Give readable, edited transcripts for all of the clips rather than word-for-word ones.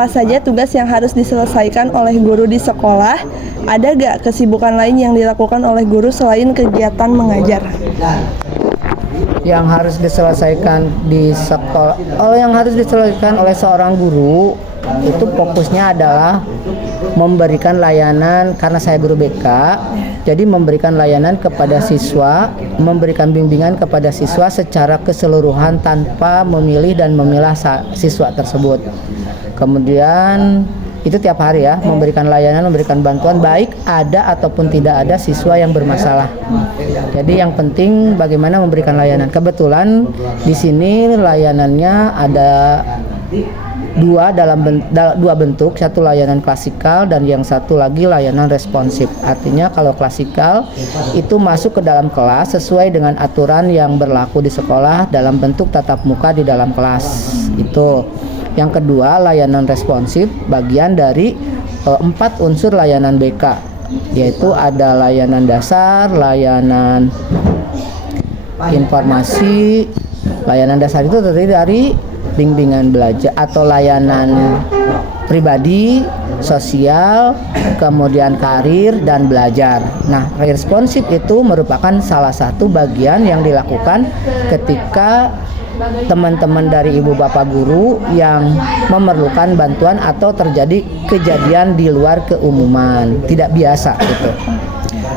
apa saja tugas yang harus diselesaikan oleh guru di sekolah? Ada gak kesibukan lain yang dilakukan oleh guru selain kegiatan mengajar? Yang harus diselesaikan di sekolah, yang harus diselesaikan oleh seorang guru itu fokusnya adalah memberikan layanan, karena saya guru BK, jadi memberikan layanan kepada siswa, memberikan bimbingan kepada siswa secara keseluruhan tanpa memilih dan memilah siswa tersebut. Kemudian itu tiap hari ya, memberikan layanan, memberikan bantuan baik ada ataupun tidak ada siswa yang bermasalah. Jadi yang penting bagaimana memberikan layanan. Kebetulan di sini layanannya ada dua bentuk, satu layanan klasikal dan yang satu lagi layanan responsif. Artinya kalau klasikal itu masuk ke dalam kelas sesuai dengan aturan yang berlaku di sekolah dalam bentuk tatap muka di dalam kelas. Itu. Yang kedua, layanan responsif bagian dari 4 unsur layanan BK, yaitu ada layanan dasar, layanan informasi. Layanan dasar itu terdiri dari bimbingan belajar atau layanan pribadi, sosial, kemudian karir dan belajar. Nah, responsif itu merupakan salah satu bagian yang dilakukan ketika teman-teman dari ibu bapak guru yang memerlukan bantuan atau terjadi kejadian di luar keumuman, tidak biasa gitu.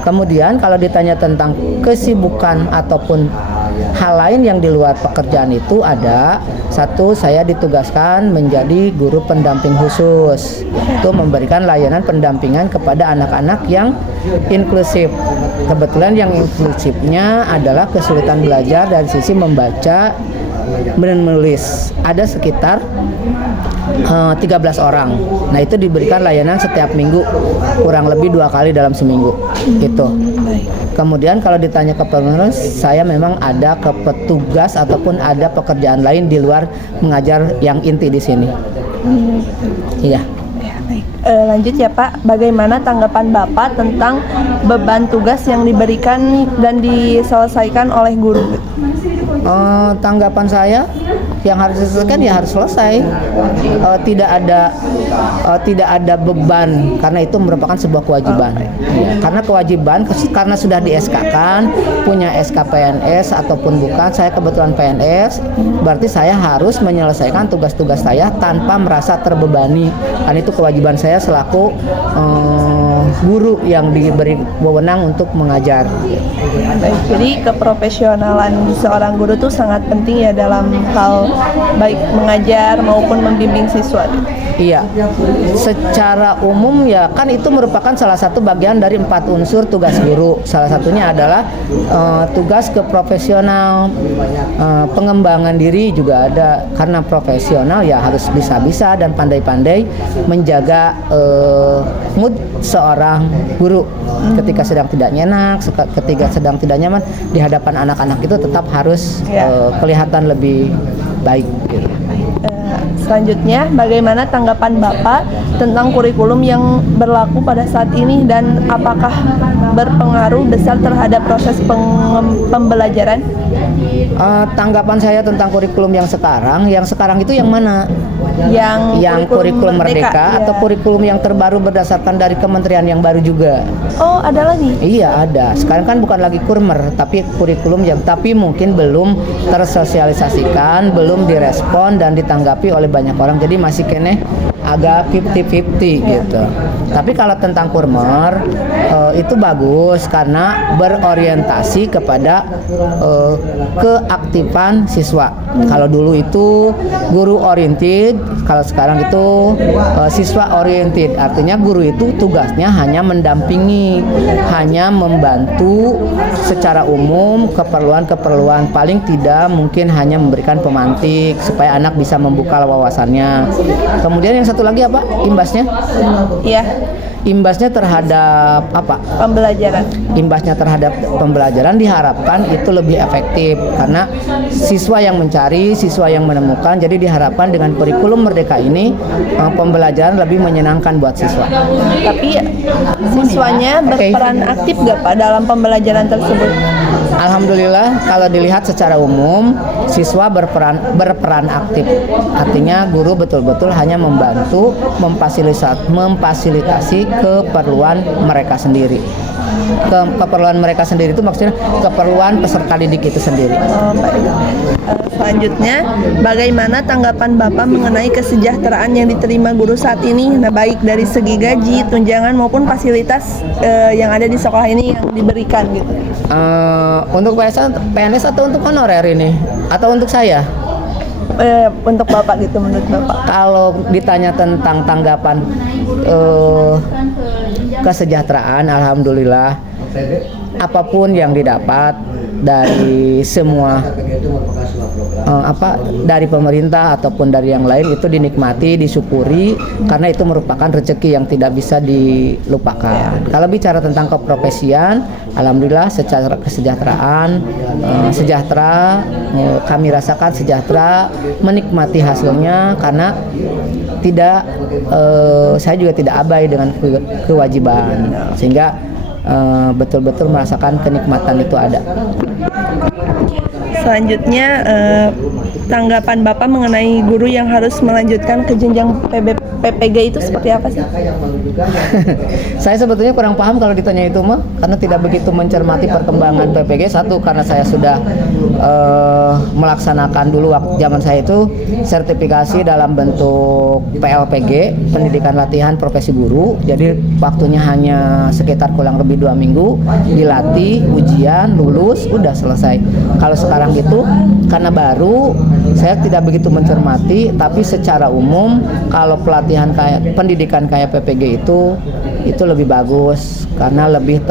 Kemudian kalau ditanya tentang kesibukan ataupun hal lain yang di luar pekerjaan itu ada, satu, saya ditugaskan menjadi guru pendamping khusus, itu memberikan layanan pendampingan kepada anak-anak yang inklusif. Kebetulan yang inklusifnya adalah kesulitan belajar dari sisi membaca menulis. Ada sekitar 13 orang. Nah, itu diberikan layanan setiap minggu, kurang lebih 2 kali dalam seminggu gitu. Kemudian kalau ditanya ke penulis, saya memang ada ke petugas ataupun ada pekerjaan lain di luar mengajar yang inti di sini. Iya. Lanjut ya Pak, bagaimana tanggapan Bapak tentang beban tugas yang diberikan dan diselesaikan oleh guru? Tanggapan saya, yang harus diselesaikan ya harus selesai. Tidak ada beban, karena itu merupakan sebuah kewajiban. Ya, karena kewajiban, karena sudah di SK-kan, punya SK PNS ataupun bukan, saya kebetulan PNS, berarti saya harus menyelesaikan tugas-tugas saya tanpa merasa terbebani. Kan itu kewajiban saya selaku guru yang diberi wewenang untuk mengajar. Baik, jadi keprofesionalan seorang guru itu sangat penting ya dalam hal baik mengajar maupun membimbing siswa. Iya, secara umum ya kan itu merupakan salah satu bagian dari 4 unsur tugas guru. Salah satunya adalah tugas keprofesional, pengembangan diri juga ada. Karena profesional ya harus bisa-bisa dan pandai-pandai menjaga mood seorang guru ketika sedang tidak nyenak, ketika sedang tidak nyaman di hadapan anak-anak itu tetap harus kelihatan lebih baik gitu. Selanjutnya, bagaimana tanggapan Bapak tentang kurikulum yang berlaku pada saat ini dan apakah berpengaruh besar terhadap proses pembelajaran? Tanggapan saya tentang kurikulum yang sekarang itu yang mana? Yang kurikulum Merdeka ya. Atau kurikulum yang terbaru berdasarkan dari kementerian yang baru juga? Oh, ada lagi? Iya, ada. Sekarang kan bukan lagi kurmer, tapi kurikulum yang mungkin belum tersosialisasikan, belum direspon dan ditanggapi oleh banyak orang. Jadi masih kene agak 50-50 gitu. Tapi kalau tentang kurmer itu bagus karena berorientasi kepada keaktifan siswa. Kalau dulu itu guru oriented, kalau sekarang itu siswa oriented. Artinya guru itu tugasnya hanya mendampingi, hanya membantu secara umum keperluan-keperluan, paling tidak mungkin hanya memberikan pemantik supaya anak bisa membuka wawasannya. Kemudian yang satu lagi apa imbasnya? Iya. Imbasnya terhadap apa? Pembelajaran. Imbasnya terhadap pembelajaran diharapkan itu lebih efektif karena siswa yang mencari, siswa yang menemukan. Jadi diharapkan dengan kurikulum Merdeka ini pembelajaran lebih menyenangkan buat siswa. Tapi siswanya berperan aktif nggak Pak dalam pembelajaran tersebut? Alhamdulillah kalau dilihat secara umum siswa berperan aktif. Artinya artinya guru betul-betul hanya membantu memfasilitasi keperluan mereka sendiri. Keperluan mereka sendiri itu maksudnya keperluan peserta didik itu sendiri. Oh, baik. Selanjutnya, bagaimana tanggapan Bapak mengenai kesejahteraan yang diterima guru saat ini? Nah, baik dari segi gaji, tunjangan maupun fasilitas yang ada di sekolah ini yang diberikan gitu. Untuk PNS atau untuk honorer ini? Atau untuk saya? Untuk Bapak gitu, menurut Bapak. Kalau ditanya tentang tanggapan kesejahteraan, alhamdulillah apapun yang didapat dari semua dari pemerintah ataupun dari yang lain itu dinikmati, disyukuri karena itu merupakan rezeki yang tidak bisa dilupakan. Kalau bicara tentang keprofesian, alhamdulillah secara kesejahteraan sejahtera, kami rasakan sejahtera, menikmati hasilnya karena tidak saya juga tidak abai dengan kewajiban sehingga betul-betul merasakan kenikmatan itu ada. Selanjutnya, tanggapan Bapak mengenai guru yang harus melanjutkan ke jenjang PPG itu seperti apa sih? Saya sebetulnya kurang paham kalau ditanya itu mah, karena tidak begitu mencermati perkembangan PPG. Satu, karena saya sudah melaksanakan dulu waktu zaman saya itu sertifikasi dalam bentuk PLPG, pendidikan latihan profesi guru. Jadi waktunya hanya sekitar kurang lebih 2 minggu, dilatih, ujian, lulus, udah selesai. Kalau sekarang itu karena baru, saya tidak begitu mencermati, tapi secara umum kalau pelatihan kayak pendidikan kayak PPG itu lebih bagus karena lebih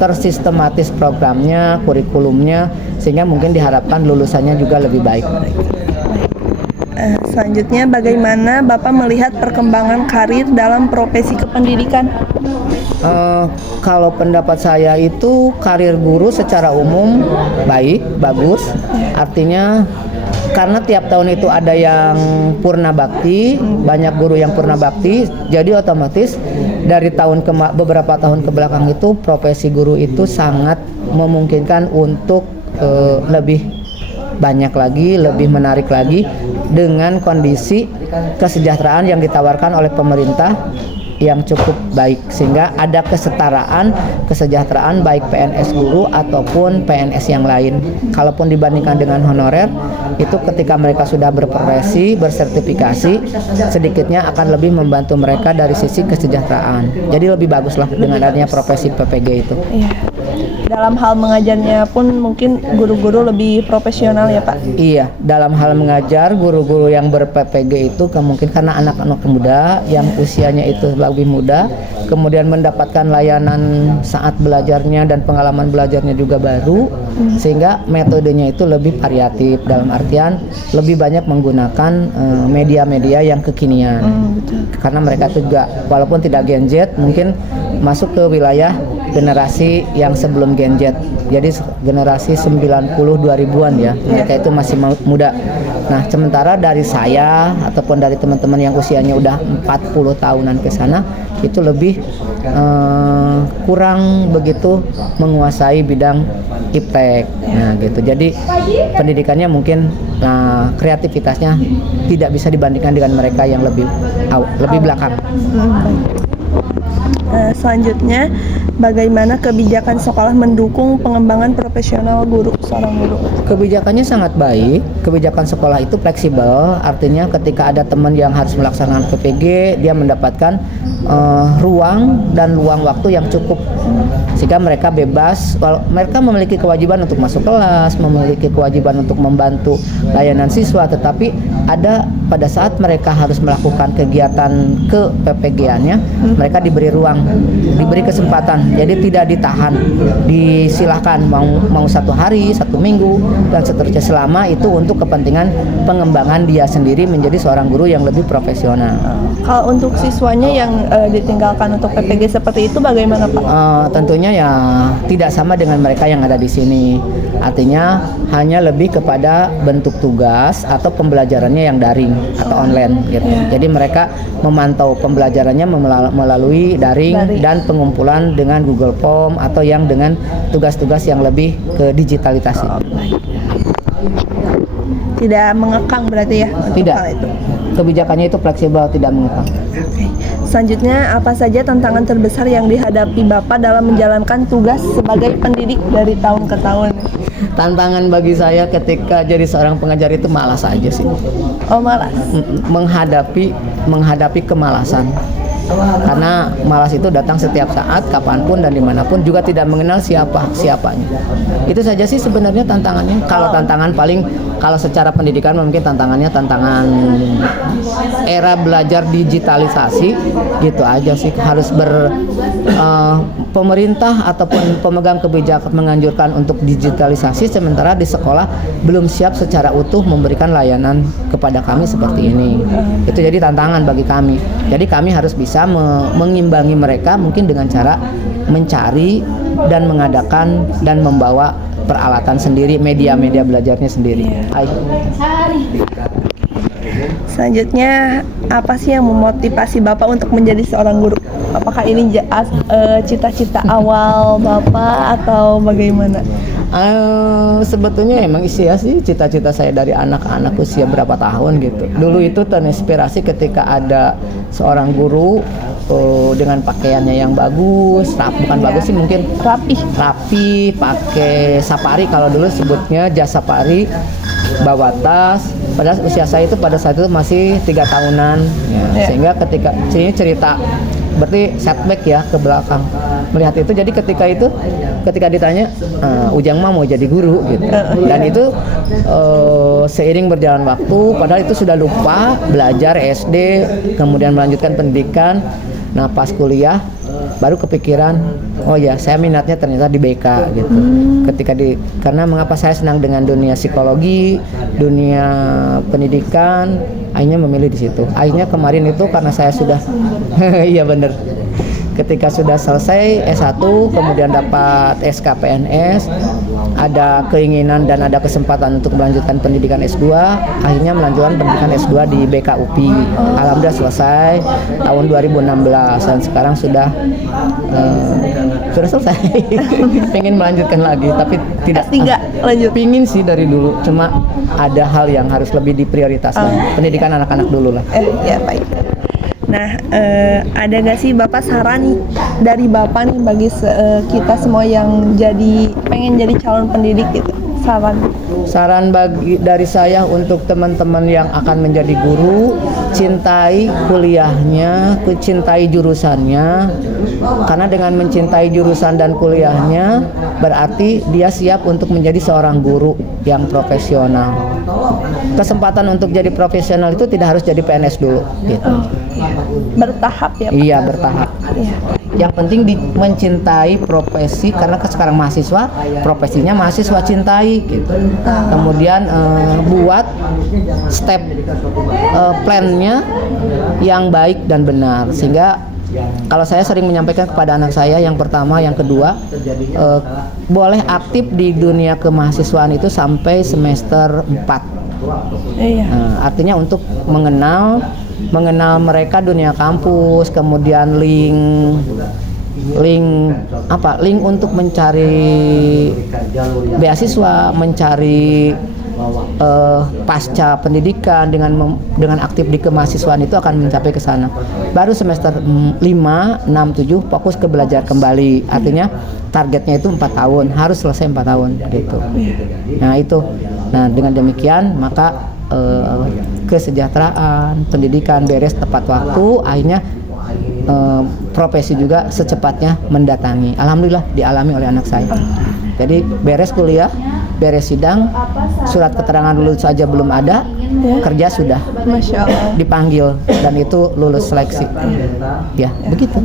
tersistematis programnya, kurikulumnya, sehingga mungkin diharapkan lulusannya juga lebih baik. Selanjutnya, bagaimana Bapak melihat perkembangan karir dalam profesi kependidikan? Kalau pendapat saya itu karir guru secara umum baik, bagus. Artinya karena tiap tahun itu ada yang purna bakti, banyak guru yang purna bakti, jadi otomatis dari beberapa tahun ke belakang itu profesi guru itu sangat memungkinkan untuk lebih banyak lagi, lebih menarik lagi dengan kondisi kesejahteraan yang ditawarkan oleh pemerintah yang cukup baik, sehingga ada kesetaraan kesejahteraan baik PNS guru ataupun PNS yang lain. Kalaupun dibandingkan dengan honorer, itu ketika mereka sudah berprofesi, bersertifikasi, sedikitnya akan lebih membantu mereka dari sisi kesejahteraan. Jadi lebih baguslah dengan adanya profesi PPG itu. Iya. Dalam hal mengajarnya pun mungkin guru-guru lebih profesional ya Pak? Iya, dalam hal mengajar guru-guru yang ber-PPG itu kemungkinan karena anak-anak muda yang usianya itu lebih muda, kemudian mendapatkan layanan saat belajarnya dan pengalaman belajarnya juga baru, sehingga metodenya itu lebih variatif, dalam artian lebih banyak menggunakan media-media yang kekinian. Karena mereka juga walaupun tidak Gen Z, mungkin masuk ke wilayah generasi yang sebelum Gen Z. Jadi generasi 90 2000-an ya. Mereka itu masih muda. Nah, sementara dari saya ataupun dari teman-teman yang usianya udah 40 tahunan ke sana itu lebih kurang begitu menguasai bidang iptek. Nah, gitu. Jadi pendidikannya mungkin kreativitasnya tidak bisa dibandingkan dengan mereka yang lebih belakang. Selanjutnya, bagaimana kebijakan sekolah mendukung pengembangan profesional seorang guru? Kebijakannya sangat baik. Kebijakan sekolah itu fleksibel, artinya ketika ada teman yang harus melaksanakan PPG, dia mendapatkan ruang dan luang waktu yang cukup, sehingga mereka bebas. Mereka memiliki kewajiban untuk masuk kelas, memiliki kewajiban untuk membantu layanan siswa, tetapi ada pada saat mereka harus melakukan kegiatan ke PPG-annya, mereka diberi ruang, diberi kesempatan, jadi tidak ditahan, disilahkan mau 1 hari, 1 minggu dan seterusnya, selama itu untuk kepentingan pengembangan dia sendiri menjadi seorang guru yang lebih profesional. Kalau untuk siswanya yang ditinggalkan untuk PPG seperti itu bagaimana Pak? Tentunya ya tidak sama dengan mereka yang ada di sini. Artinya hanya lebih kepada bentuk tugas atau pembelajarannya yang daring atau online gitu. Jadi mereka memantau pembelajarannya melalui daring dan pengumpulan dengan Google Form atau yang dengan tugas-tugas yang lebih ke digitalisasi. tidak mengekang berarti ya untuk Tidak. hal itu. Kebijakannya itu fleksibel, tidak mengekang. Oke. Selanjutnya, apa saja tantangan terbesar yang dihadapi Bapak dalam menjalankan tugas sebagai pendidik dari tahun ke tahun? Tantangan bagi saya ketika jadi seorang pengajar itu malas aja sih. Oh, malas. Menghadapi kemalasan. Karena malas itu datang setiap saat, kapanpun dan dimanapun, juga tidak mengenal siapanya. Itu saja sih sebenarnya tantangannya. Kalau tantangan paling, kalau secara pendidikan mungkin tantangannya tantangan era belajar digitalisasi, gitu aja sih. Harus pemerintah ataupun pemegang kebijakan menganjurkan untuk digitalisasi, sementara di sekolah belum siap secara utuh memberikan layanan kepada kami seperti ini. Itu jadi tantangan bagi kami. Jadi kami harus bisa mengimbangi mereka mungkin dengan cara mencari dan mengadakan dan membawa peralatan sendiri, media-media belajarnya sendiri. Selanjutnya, apa sih yang memotivasi Bapak untuk menjadi seorang guru? Apakah ini cita-cita awal Bapak atau bagaimana? Sebetulnya emang sih cita-cita saya dari anak-anak usia berapa tahun gitu. Dulu itu terinspirasi ketika ada seorang guru dengan pakaiannya yang bagus, bukan bagus sih, mungkin rapi, pakai safari, kalau dulu sebutnya jas safari, bawa tas. Padahal usia saya itu pada saat itu masih 3 tahunan, ya. Sehingga ketika ini cerita berarti setback ya ke belakang melihat itu. Jadi ketika ditanya Ujang mah mau jadi guru gitu, dan itu seiring berjalan waktu, padahal itu sudah lupa belajar SD, kemudian melanjutkan pendidikan. Nah pas kuliah baru kepikiran, oh ya saya minatnya ternyata di BK gitu. Karena mengapa saya senang dengan dunia psikologi, dunia pendidikan, akhirnya memilih di situ. Akhirnya kemarin itu karena saya sudah iya bener, ketika sudah selesai S1 kemudian dapat SKPNS, ada keinginan dan ada kesempatan untuk melanjutkan pendidikan S2, akhirnya melanjutkan pendidikan S2 di BK UPI. Alhamdulillah selesai tahun 2016 dan sekarang sudah selesai. Pengen melanjutkan lagi tapi tidak. S3 lanjut. Pingin sih dari dulu, cuma ada hal yang harus lebih diprioritaskan. Pendidikan anak-anak dulu lah. Ya baik. Nah, ada gak sih Bapak saran nih dari Bapak nih bagi kita semua yang pengen jadi calon pendidik gitu? Saran dari saya untuk teman-teman yang akan menjadi guru, cintai kuliahnya, cintai jurusannya. Karena dengan mencintai jurusan dan kuliahnya, berarti dia siap untuk menjadi seorang guru yang profesional. Kesempatan untuk jadi profesional itu tidak harus jadi PNS dulu gitu. Bertahap ya Pak? Iya, bertahap. Iya. Yang penting mencintai profesi, karena sekarang mahasiswa, profesinya mahasiswa cintai gitu. Kemudian buat step plan-nya yang baik dan benar, sehingga kalau saya sering menyampaikan kepada anak saya, yang pertama, yang kedua, boleh aktif di dunia kemahasiswaan itu sampai semester 4. Artinya untuk mengenal mereka dunia kampus, kemudian link untuk mencari beasiswa, mencari pasca pendidikan dengan aktif di kemahasiswaan itu akan mencapai ke sana. Baru semester 5, 6, 7 fokus ke belajar kembali. Artinya targetnya itu 4 tahun, harus selesai 4 tahun gitu. Nah itu. Nah dengan demikian maka kesejahteraan, pendidikan beres tepat waktu, akhirnya profesi juga secepatnya mendatangi. Alhamdulillah dialami oleh anak saya. Jadi beres kuliah, beres sidang, surat keterangan lulus saja belum ada, kerja sudah. Masya Allah. Dipanggil dan itu lulus seleksi. Ya, begitu.